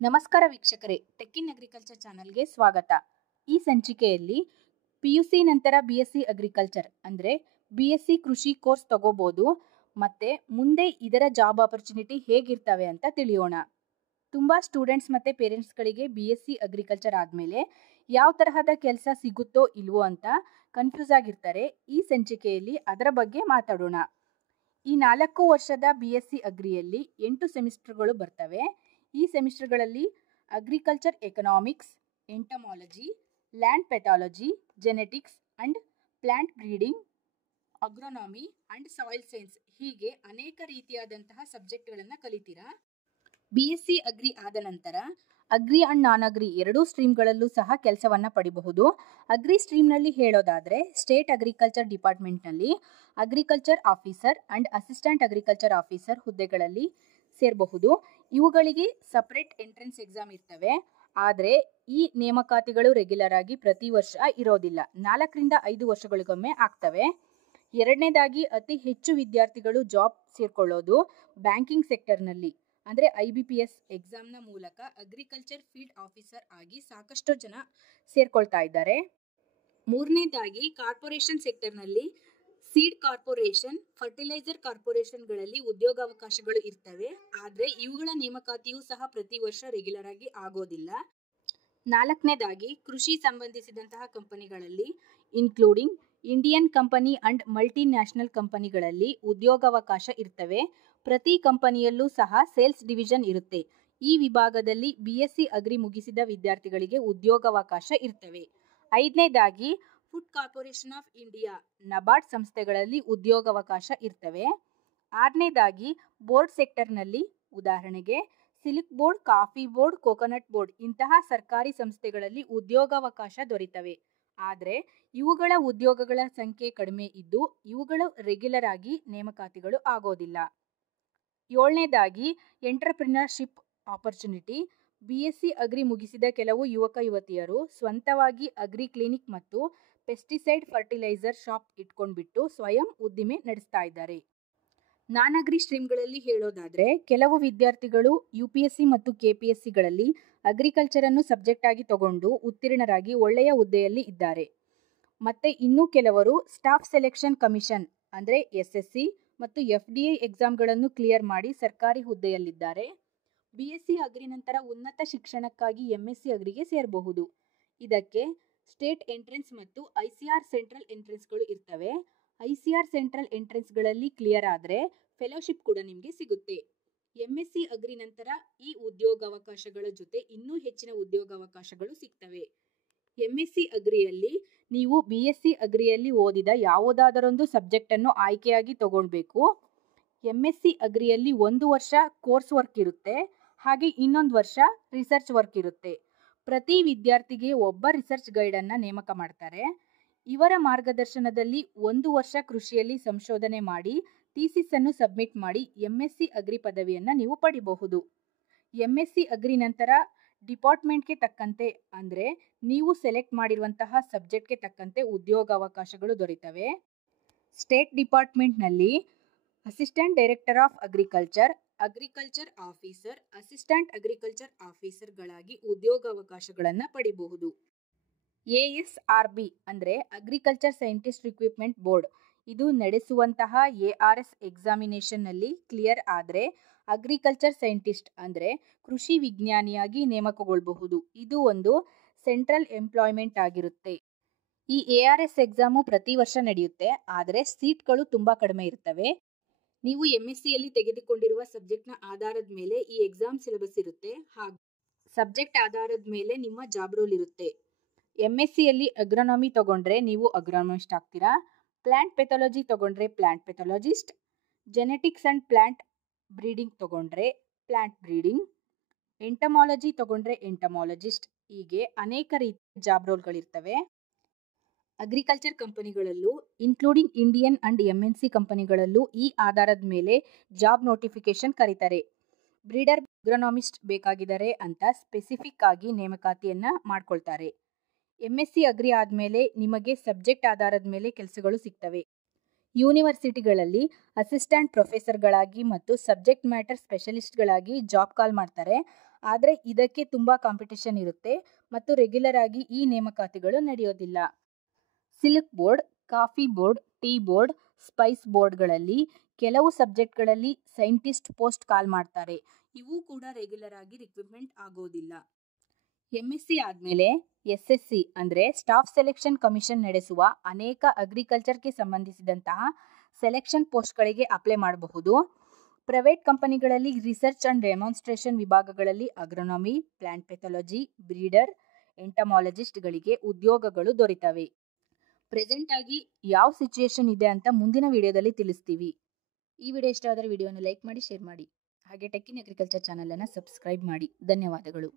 ನಮಸ್ಕಾರ ವೀಕ್ಷಕರೇ, tech in agriculture ಚಾನಲ್ಗೆ ಸ್ವಾಗತ. ಈ ಸಂಚಿಕೆಯಲ್ಲಿ PUC ನಂತರ BSc ಅಗ್ರಿಕಲ್ಚರ್ ಅಂದರೆ BSc ಕೃಷಿ ಕೋರ್ಸ್ ತಗೋಬಹುದು ಮತ್ತೆ ಮುಂದೆ ಇದರ ಜಾಬ್ ಆಪರ್ಚುನಿಟಿ ಹೇಗಿರ್ತವೆ ಅಂತ ತಿಳಿಯೋಣ. ತುಂಬ ಸ್ಟೂಡೆಂಟ್ಸ್ ಮತ್ತು ಪೇರೆಂಟ್ಸ್ಗಳಿಗೆ BSc ಅಗ್ರಿಕಲ್ಚರ್ ಆದಮೇಲೆ ಯಾವ ತರಹದ ಕೆಲಸ ಸಿಗುತ್ತೋ ಇಲ್ವೋ ಅಂತ ಕನ್ಫ್ಯೂಸ್ ಆಗಿರ್ತಾರೆ. ಈ ಸಂಚಿಕೆಯಲ್ಲಿ ಅದರ ಬಗ್ಗೆ ಮಾತಾಡೋಣ. ಈ 4 ವರ್ಷದ BSc ಅಗ್ರಿಯಲ್ಲಿ 8 ಸೆಮಿಸ್ಟರ್ಗಳು ಬರ್ತವೆ. ಈ ಸೆಮಿಸ್ಟರ್ಗಳಲ್ಲಿ agriculture economics, entomology, plant pathology, genetics and plant breeding, agronomy and soil science ಹೀಗೆ ಅನೇಕ ರೀತಿಯಾದಂತಹ ಸಬ್ಜೆಕ್ಟ್ಗಳನ್ನು ಕಲಿತೀರಾ. BSc ಅಗ್ರಿ ಆದ ನಂತರ ಅಗ್ರಿ ಅಂಡ್ ನಾನ್ ಅಗ್ರಿ ಎರಡೂ ಸ್ಟ್ರೀಮ್ಗಳಲ್ಲೂ ಸಹ ಕೆಲಸವನ್ನು ಪಡಿಬಹುದು. ಅಗ್ರಿ ಸ್ಟ್ರೀಮ್ನಲ್ಲಿ ಹೇಳೋದಾದರೆ ಸ್ಟೇಟ್ ಅಗ್ರಿಕಲ್ಚರ್ ಡಿಪಾರ್ಟ್ಮೆಂಟ್ನಲ್ಲಿ agriculture officer and assistant agriculture officer ಹುದ್ದೆಗಳಲ್ಲಿ ಸೇರಬಹುದು. ಇವುಗಳಿಗೆ ಸಪರೇಟ್ ಎಂಟ್ರೆನ್ಸ್ ಎಕ್ಸಾಮ್ ಇರ್ತವೆ. ಆದರೆ ಈ ನೇಮಕಾತಿಗಳು ರೆಗ್ಯುಲರ್ ಆಗಿ ಪ್ರತಿ ವರ್ಷ ಇರೋದಿಲ್ಲ, 4 ರಿಂದ 5 ವರ್ಷಗಳಿಗೊಮ್ಮೆ ಆಗ್ತವೆ. ಎರಡನೇದಾಗಿ ಅತಿ ಹೆಚ್ಚು ವಿದ್ಯಾರ್ಥಿಗಳು ಜಾಬ್ ಸೇರ್ಕೊಳ್ಳೋದು ಬ್ಯಾಂಕಿಂಗ್ ಸೆಕ್ಟರ್ನಲ್ಲಿ ಅಂದರೆ IBPS ಎಕ್ಸಾಮ್ನ ಮೂಲಕ ಅಗ್ರಿಕಲ್ಚರ್ ಫೀಲ್ಡ್ ಆಫೀಸರ್ ಆಗಿ ಸಾಕಷ್ಟು ಜನ ಸೇರ್ಕೊಳ್ತಾ ಇದ್ದಾರೆ. ಮೂರನೇದಾಗಿ ಕಾರ್ಪೊರೇಷನ್ ಸೆಕ್ಟರ್ನಲ್ಲಿ ಸೀಡ್ ಕಾರ್ಪೊರೇಷನ್, ಫರ್ಟಿಲೈಸರ್ ಕಾರ್ಪೊರೇಷನ್ಗಳಲ್ಲಿ ಉದ್ಯೋಗಾವಕಾಶಗಳು ಇರ್ತವೆ. ಆದರೆ ಇವುಗಳ ನೇಮಕಾತಿಯೂ ಸಹ ಪ್ರತಿ ವರ್ಷ ರೆಗ್ಯುಲರ್ ಆಗಿ ಆಗೋದಿಲ್ಲ. ನಾಲ್ಕನೇದಾಗಿ ಕೃಷಿ ಸಂಬಂಧಿಸಿದಂತಹ ಕಂಪನಿಗಳಲ್ಲಿ including Indian company and multi national ಕಂಪನಿಗಳಲ್ಲಿ ಉದ್ಯೋಗಾವಕಾಶ ಇರ್ತವೆ. ಪ್ರತಿ ಕಂಪನಿಯಲ್ಲೂ ಸಹ ಸೇಲ್ಸ್ ಡಿವಿಷನ್ ಇರುತ್ತೆ. ಈ ವಿಭಾಗದಲ್ಲಿ BSc ಅಗ್ರಿ ಮುಗಿಸಿದ ವಿದ್ಯಾರ್ಥಿಗಳಿಗೆ ಉದ್ಯೋಗಾವಕಾಶ ಇರ್ತವೆ. ಐದನೇದಾಗಿ Food Corporation of India NABARD ಸಂಸ್ಥೆಗಳಲ್ಲಿ ಉದ್ಯೋಗಾವಕಾಶ ಇರ್ತವೆ. ಆರನೇದಾಗಿ ಬೋರ್ಡ್ ಸೆಕ್ಟರ್ನಲ್ಲಿ ಉದಾಹರಣೆಗೆ silk board, coffee board, coconut board ಇಂತಹ ಸರ್ಕಾರಿ ಸಂಸ್ಥೆಗಳಲ್ಲಿ ಉದ್ಯೋಗಾವಕಾಶ ದೊರೀತವೆ. ಆದರೆ ಇವುಗಳ ಉದ್ಯೋಗಗಳ ಸಂಖ್ಯೆ ಕಡಿಮೆ ಇದ್ದು ಇವುಗಳು ರೆಗ್ಯುಲರ್ ಆಗಿ ನೇಮಕಾತಿಗಳು ಆಗೋದಿಲ್ಲ. ಏಳನೇದಾಗಿ ಎಂಟರ್ಪ್ರಿನರ್ಶಿಪ್ ಆಪರ್ಚುನಿಟಿ. BSc ಅಗ್ರಿ ಮುಗಿಸಿದ ಕೆಲವು ಯುವಕ ಯುವತಿಯರು ಸ್ವಂತವಾಗಿ ಅಗ್ರಿ ಕ್ಲಿನಿಕ್ ಮತ್ತು ಪೆಸ್ಟಿಸೈಡ್ ಫರ್ಟಿಲೈಸರ್ ಶಾಪ್ ಇಟ್ಕೊಂಡ್ಬಿಟ್ಟು ಸ್ವಯಂ ಉದ್ದಿಮೆ ನಡೆಸ್ತಾ ಇದ್ದಾರೆ. ನಾನ್ ಅಗ್ರಿ ಸ್ಟ್ರೀಮ್ಗಳಲ್ಲಿ ಹೇಳೋದಾದರೆ ಕೆಲವು ವಿದ್ಯಾರ್ಥಿಗಳು UPSC ಮತ್ತು KPSCಗಳಲ್ಲಿ ಅಗ್ರಿಕಲ್ಚರನ್ನು ಸಬ್ಜೆಕ್ಟ್ ಆಗಿ ತಗೊಂಡು ಉತ್ತೀರ್ಣರಾಗಿ ಒಳ್ಳೆಯ ಹುದ್ದೆಯಲ್ಲಿ ಇದ್ದಾರೆ. ಮತ್ತು ಇನ್ನೂ ಕೆಲವರು ಸ್ಟಾಫ್ ಸೆಲೆಕ್ಷನ್ ಕಮಿಷನ್ ಅಂದರೆ SSC ಮತ್ತು FDA ಎಕ್ಸಾಮ್ಗಳನ್ನು ಕ್ಲಿಯರ್ ಮಾಡಿ ಸರ್ಕಾರಿ ಹುದ್ದೆಯಲ್ಲಿದ್ದಾರೆ. BSc ಅಗ್ರಿ ನಂತರ ಉನ್ನತ ಶಿಕ್ಷಣಕ್ಕಾಗಿ MSc ಅಗ್ರಿಗೆ ಸೇರಬಹುದು. ಇದಕ್ಕೆ ಸ್ಟೇಟ್ ಎಂಟ್ರೆನ್ಸ್ ಮತ್ತು ICAR ಸೆಂಟ್ರಲ್ ಎಂಟ್ರೆನ್ಸ್ಗಳು ಇರ್ತವೆ. ICAR ಸೆಂಟ್ರಲ್ ಎಂಟ್ರೆನ್ಸ್ಗಳಲ್ಲಿ ಕ್ಲಿಯರ್ ಆದರೆ ಫೆಲೋಶಿಪ್ ಕೂಡ ನಿಮಗೆ ಸಿಗುತ್ತೆ. MSc ಅಗ್ರಿ ನಂತರ ಈ ಉದ್ಯೋಗಾವಕಾಶಗಳ ಜೊತೆ ಇನ್ನೂ ಹೆಚ್ಚಿನ ಉದ್ಯೋಗಾವಕಾಶಗಳು ಸಿಗ್ತವೆ. MSc ಅಗ್ರಿಯಲ್ಲಿ ನೀವು BSc ಅಗ್ರಿಯಲ್ಲಿ ಓದಿದ ಯಾವುದಾದರೊಂದು ಸಬ್ಜೆಕ್ಟನ್ನು ಆಯ್ಕೆಯಾಗಿ ತಗೊಳ್ಬೇಕು. MSc ಅಗ್ರಿಯಲ್ಲಿ 1 ವರ್ಷ ಕೋರ್ಸ್ ವರ್ಕ್ ಇರುತ್ತೆ, ಹಾಗೆ ಇನ್ನೊಂದು ವರ್ಷ ರಿಸರ್ಚ್ ವರ್ಕ್ ಇರುತ್ತೆ. ಪ್ರತಿ ವಿದ್ಯಾರ್ಥಿಗೆ ಒಬ್ಬ ರಿಸರ್ಚ್ ಗೈಡನ್ನು ನೇಮಕ ಮಾಡ್ತಾರೆ. ಇವರ ಮಾರ್ಗದರ್ಶನದಲ್ಲಿ 1 ವರ್ಷ ಕೃಷಿಯಲ್ಲಿ ಸಂಶೋಧನೆ ಮಾಡಿ ಥೀಸಿಸ್ ಅನ್ನು ಸಬ್ಮಿಟ್ ಮಾಡಿ MSc ಅಗ್ರಿ ಪದವಿಯನ್ನು ನೀವು ಪಡಿಬಹುದು. MSc ಅಗ್ರಿ ನಂತರ ಡಿಪಾರ್ಟ್ಮೆಂಟ್ಗೆ ತಕ್ಕಂತೆ ಅಂದರೆ ನೀವು ಸೆಲೆಕ್ಟ್ ಮಾಡಿರುವಂತಹ ಸಬ್ಜೆಕ್ಟ್ಗೆ ತಕ್ಕಂತೆ ಉದ್ಯೋಗಾವಕಾಶಗಳು ದೊರೀತವೆ. ಸ್ಟೇಟ್ ಡಿಪಾರ್ಟ್ಮೆಂಟ್ನಲ್ಲಿ assistant director of agriculture, agriculture officer, assistant agriculture ಆಫೀಸರ್ಗಳಾಗಿ ಉದ್ಯೋಗಾವಕಾಶಗಳನ್ನು ಪಡಿಬಹುದು. ASRB ಅಂದರೆ ಅಗ್ರಿಕಲ್ಚರ್ ಸೈಂಟಿಸ್ಟ್ ರಿಕ್ರೂಟ್ಮೆಂಟ್ ಬೋರ್ಡ್. ಇದು ನಡೆಸುವಂತಹ ARS ಎಕ್ಸಾಮಿನೇಷನ್ನಲ್ಲಿ ಕ್ಲಿಯರ್ ಆದರೆ ಅಗ್ರಿಕಲ್ಚರ್ ಸೈಂಟಿಸ್ಟ್ ಅಂದರೆ ಕೃಷಿ ವಿಜ್ಞಾನಿಯಾಗಿ ನೇಮಕಗೊಳ್ಳಬಹುದು. ಇದು ಒಂದು ಸೆಂಟ್ರಲ್ ಎಂಪ್ಲಾಯ್ಮೆಂಟ್ ಆಗಿರುತ್ತೆ. ಈ ARS ಎಕ್ಸಾಮು ಪ್ರತಿ ವರ್ಷ ನಡೆಯುತ್ತೆ, ಆದರೆ ಸೀಟ್ಗಳು ತುಂಬ ಕಡಿಮೆ ಇರ್ತವೆ. ನೀವು MScಯಲ್ಲಿ ತೆಗೆದುಕೊಂಡಿರುವ ಸಬ್ಜೆಕ್ಟ್ನ ಆಧಾರದ ಮೇಲೆ ಈ ಎಕ್ಸಾಮ್ ಸಿಲೆಬಸ್ ಇರುತ್ತೆ, ಹಾಗೂ ಸಬ್ಜೆಕ್ಟ್ ಆಧಾರದ ಮೇಲೆ ನಿಮ್ಮ ಜಾಬ್ ರೋಲ್ ಇರುತ್ತೆ. MScಯಲ್ಲಿ ಅಗ್ರೋನಾಮಿ ತಗೊಂಡ್ರೆ ನೀವು ಅಗ್ರೋನಮಿಸ್ಟ್ ಆಗ್ತೀರಾ, ಪ್ಲಾಂಟ್ ಪೆಥಾಲಜಿ ತಗೊಂಡ್ರೆ plant pathologist, genetics and plant breeding ತಗೊಂಡ್ರೆ ಪ್ಲಾಂಟ್ ಬ್ರೀಡಿಂಗ್, ಎಂಟಮಾಲಜಿ ತಗೊಂಡ್ರೆ ಎಂಟಮಾಲಜಿಸ್ಟ್. ಹೀಗೆ ಅನೇಕ ರೀತಿಯ ಜಾಬ್ ರೋಲ್ಗಳಿರ್ತವೆ. ಅಗ್ರಿಕಲ್ಚರ್ ಕಂಪನಿಗಳಲ್ಲೂ ಇನ್ಕ್ಲೂಡಿಂಗ್ ಇಂಡಿಯನ್ ಅಂಡ್ MNC ಕಂಪನಿಗಳಲ್ಲೂ ಈ ಆಧಾರದ ಮೇಲೆ ಜಾಬ್ ನೋಟಿಫಿಕೇಶನ್ ಕರೀತಾರೆ. ಬ್ರೀಡರ್ ಅಗ್ರೋನಾಮಿಸ್ಟ್ ಬೇಕಾಗಿದ್ದಾರೆ ಅಂತ ಸ್ಪೆಸಿಫಿಕ್ ಆಗಿ ನೇಮಕಾತಿಯನ್ನು ಮಾಡ್ಕೊಳ್ತಾರೆ. MSc ಅಗ್ರಿ ಆದಮೇಲೆ ನಿಮಗೆ ಸಬ್ಜೆಕ್ಟ್ ಆಧಾರದ ಮೇಲೆ ಕೆಲಸಗಳು ಸಿಗ್ತವೆ. ಯೂನಿವರ್ಸಿಟಿಗಳಲ್ಲಿ ಅಸಿಸ್ಟೆಂಟ್ ಪ್ರೊಫೆಸರ್ಗಳಾಗಿ ಮತ್ತು ಸಬ್ಜೆಕ್ಟ್ ಮ್ಯಾಟರ್ ಸ್ಪೆಷಲಿಸ್ಟ್ಗಳಾಗಿ ಜಾಬ್ ಕಾಲ್ ಮಾಡ್ತಾರೆ. ಆದರೆ ಇದಕ್ಕೆ ತುಂಬ ಕಾಂಪಿಟೇಷನ್ ಇರುತ್ತೆ ಮತ್ತು ರೆಗ್ಯುಲರ್ ಆಗಿ ಈ ನೇಮಕಾತಿಗಳು ನಡೆಯೋದಿಲ್ಲ. Silk board, coffee board, tea board, spice ಬೋರ್ಡ್ಗಳಲ್ಲಿ ಕೆಲವು ಸಬ್ಜೆಕ್ಟ್ಗಳಲ್ಲಿ ಸೈಂಟಿಸ್ಟ್ ಪೋಸ್ಟ್ ಕಾಲ್ ಮಾಡ್ತಾರೆ. ಇವು ಕೂಡ ರೆಗ್ಯುಲರ್ ಆಗಿ ರಿಕ್ರೂಟ್ಮೆಂಟ್ ಆಗೋದಿಲ್ಲ. MSc ಆದಮೇಲೆ SSC ಅಂದರೆ ಸ್ಟಾಫ್ ಸೆಲೆಕ್ಷನ್ ಕಮಿಷನ್ ನಡೆಸುವ ಅನೇಕ ಅಗ್ರಿಕಲ್ಚರ್ಗೆ ಸಂಬಂಧಿಸಿದಂತಹ ಸೆಲೆಕ್ಷನ್ ಪೋಸ್ಟ್ಗಳಿಗೆ ಅಪ್ಲೈ ಮಾಡಬಹುದು. ಪ್ರೈವೇಟ್ ಕಂಪನಿಗಳಲ್ಲಿ ರಿಸರ್ಚ್ ಆ್ಯಂಡ್ ಡೆಮಾನ್ಸ್ಟ್ರೇಷನ್ ವಿಭಾಗಗಳಲ್ಲಿ ಅಗ್ರೋನಮಿ, ಪ್ಲಾಂಟ್ ಪೆಥಾಲಜಿ, ಬ್ರೀಡರ್, ಎಂಟಮಾಲಜಿಸ್ಟ್ಗಳಿಗೆ ಉದ್ಯೋಗಗಳು ದೊರೀತವೆ. ಪ್ರೆಸೆಂಟ್ ಆಗಿ ಯಾವ ಸಿಚುಯೇಷನ್ ಇದೆ ಅಂತ ಮುಂದಿನ ವಿಡಿಯೋದಲ್ಲಿ ತಿಳಿಸ್ತೀವಿ. ಈ ವಿಡಿಯೋ ಇಷ್ಟ ಆದರೆ ವಿಡಿಯೋನ ಲೈಕ್ ಮಾಡಿ, ಶೇರ್ ಮಾಡಿ. ಹಾಗೆ ಟೆಕ್ ಇನ್ ಅಗ್ರಿಕಲ್ಚರ್ ಚಾನಲನ್ನು ಸಬ್ಸ್ಕ್ರೈಬ್ ಮಾಡಿ. ಧನ್ಯವಾದಗಳು.